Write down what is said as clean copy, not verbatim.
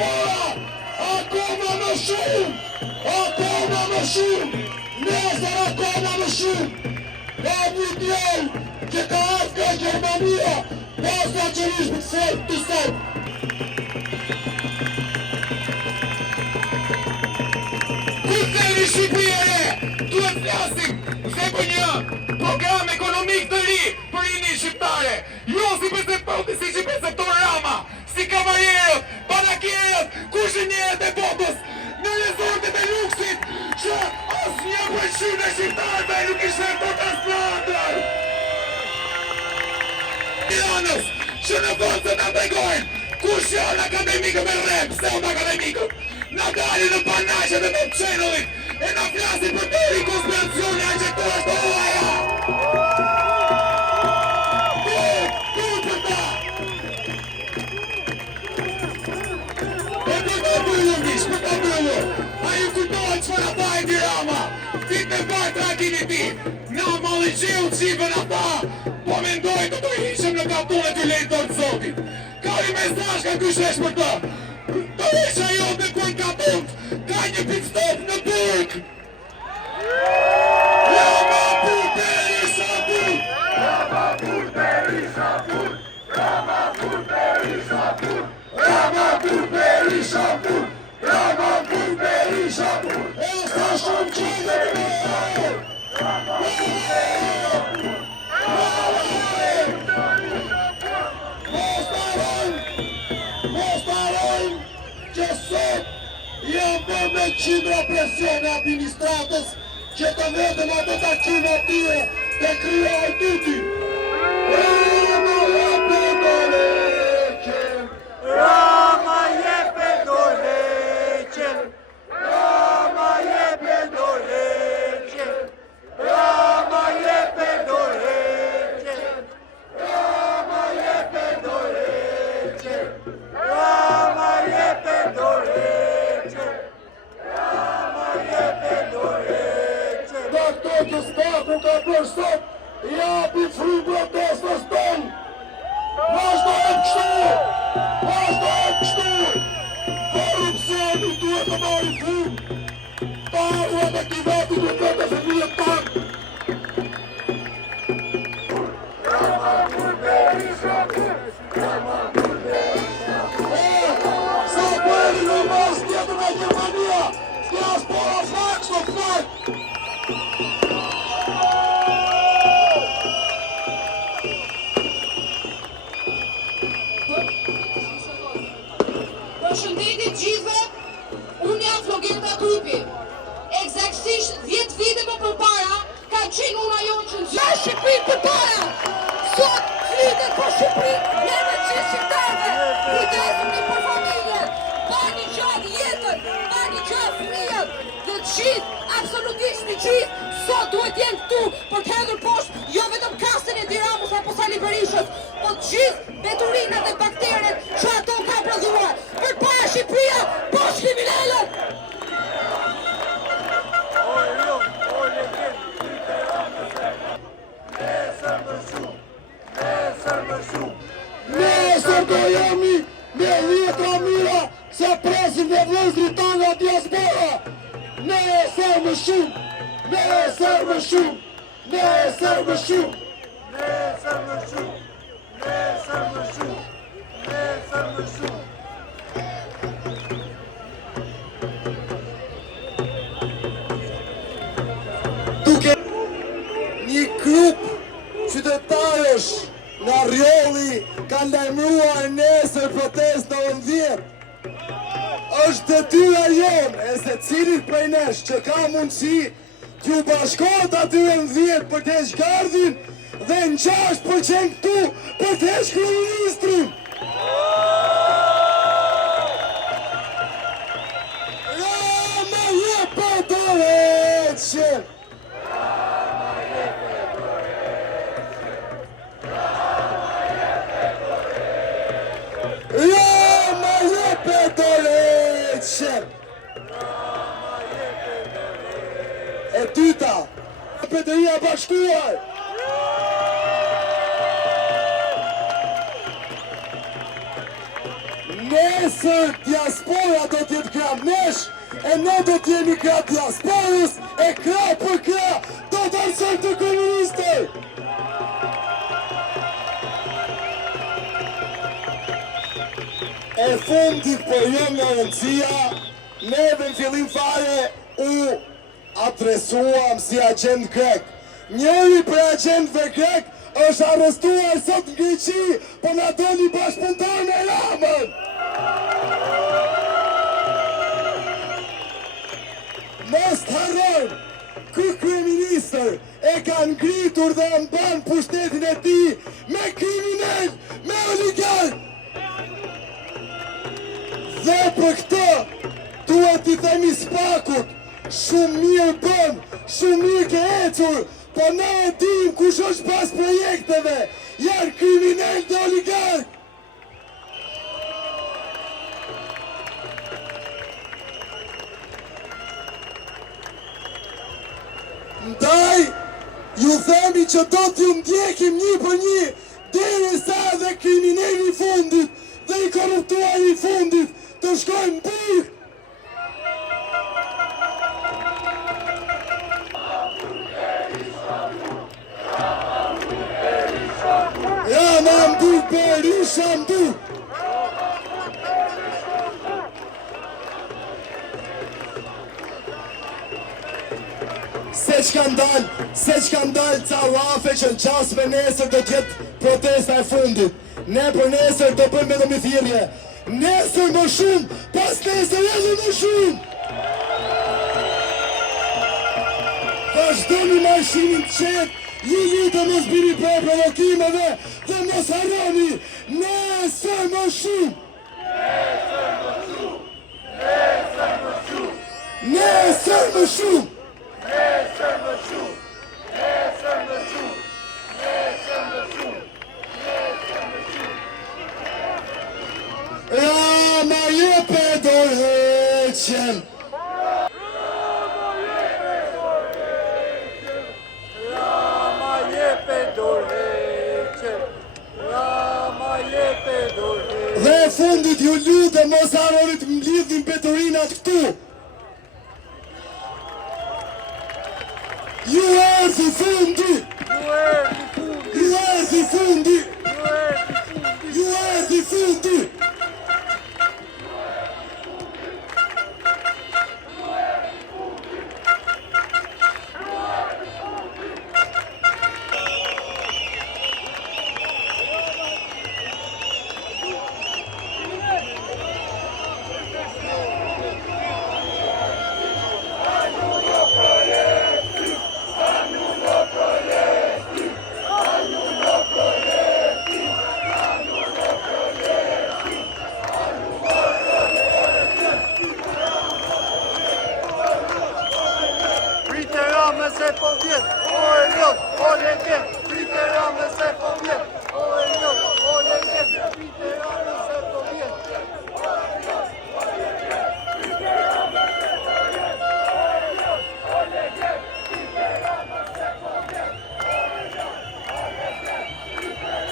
diaspora, akoma më shumë, nesër akoma më shumë, ka një djel që ka ardhur nga Gjermania, posa që ishtë sot të sot. Kushteri Shqipëri, duhet flasim se për një program ekonomik të ri për rinjtë shqiptare, jo si perceptor Rama, si kamarierët, banakierët, kuzhinierët e botës, në rezortet e luksit, që asnjë përqyrë e shqiptarëve nuk ishte tot as plantër. Tiranës, që në vend të na tregojnë kush janë akademikët me rrem, pseudo akademikët, na dalin në panaqet e Top Channelit, e na flasin për teori konspiracione që këto është huaja. Kur për ta? Për ta dullu, a ju kujtohet që në ta e Tirama, fit me partë rakini ti, na malli qiu qipën ata, po mendoj të të hishëm në kaptunet të lejtë dorë të Zotit. Ka një mesazh ka kyshesh për të. Të isha jo me kujnë ka punt, ka një pitstop në Turk. Rama Berisha Turk! Rama Berisha Turk! Rama Berisha Turk! Rama Berisha Turk! Rama Berisha Turk! E sa shumë që në të që sot jam për me qindra presione administratës që të vetëm ato takime atyre të kryoj tuti. Rama jepe do leqen, Rama jepe do leqen, Rama jepe do leqen, Rama jepe do leqen, Rama jepe do leqen, Rama jepe do leqen, Rama jepe do leqen. Dhe këto që staku ka bërë sot, japi fry protestës tonë. Vazhdojmë kështu, korupcioni duhet të marrë fund, paruat e aktivati duhet të fëmijët tanë. Rama Berisha Turk, Rama Berisha Turk. Sa bëri në mas tjetër nga Gjermania, diaspora fakt o fakt. Përshëndetje gjithëve, unë jam Flogeta Krypi. Eksaktësisht 10 vite më përpara, ka qenë unë ajo që në Shqipërinë përpara. Sot flitet për Shqipërinë, jemi gjithë shqiptarëve, kujtesuni për familjen, bani gjatë jetën, bani gjatë fëmijën, dhe gjithë, absolutisht të gjithë, sot duhet jenë këtu për të hedhur poshtë, jo vetëm kastën e Tiranës apo Sali Berishës, po të gjithë veturinat e bakteret që ato ka prodhuar. Përpara Shqipëria, poshtë kriminalët! Nesër do jemi me letra mira se presin dhe vëzri ta nga diaspora. Nesër më shumë, nesër më shumë, nesër më shumë, nesër më shumë, nesër më shumë, nesër më shumë. Duke një grup qytetarësh nga Rjolli kanë lajmëruar nesër protest në 11. Është detyra jonë e se cilit prej nesh që ka mundësi t'ju bashkohet atyre në 10 për të heqë gardhin dhe në 6% këtu për të heqë kryeministrin. Rama jepe do leqen! Rama jepe do leqen! E dyta, Qeveria e Bashkuar! nesër diaspora do t'jetë krah nesh, e ne do t'jemi krah diasporës, e krah për krah do të arsojmë të komuniste. E fundit për jo nga rëndësia, neve në fillim fare u adresuam si agent grek. Njëri për agentve grek është arrestuar sot në Greqi, po na doli bashkëpunëtor me Ramën. Mos të harrojmë, ky kryeministër e ka ngritur dhe mban pushtetin e tij me kriminal, me oligark. Dhe për këtë, duhet t'i themi Spakut, shumë mirë bën, shumë mirë ke ecur, po ne e dim kush është pas projekteve, janë kriminal dhe oligark. Ndaj, ju themi që do t'ju ndjekim një për një, derisa dhe kriminali i fundit dhe i korruptuari i fundit të shkojnë mbyll. Rama mbyll, Berisha mbyll. Se qka ndalë ca rafe që në qasë për nesër do tjetë protesta e fundit. Ne për nesër do bëjmë edhe mi thirrje. Nesër më shumë, pas nesër edhe më shumë. Vazhdoni marshinin të qetë, ju të mos bini për provokimeve dhe mos harroni, nesër më shumë. Nesër më shumë. Rama jepe dorëheqjen. Rama jepe dorëheqjen. Rama jepe dorëheqjen. Dhe e fundit ju lutem mos harroni të mblidhin beturinat këtu. Ju erdhi fundi. Ju erdhi fundi. Ju erdhi fundi. Se po vjet, o e lot, o le vjet, prite Rame se po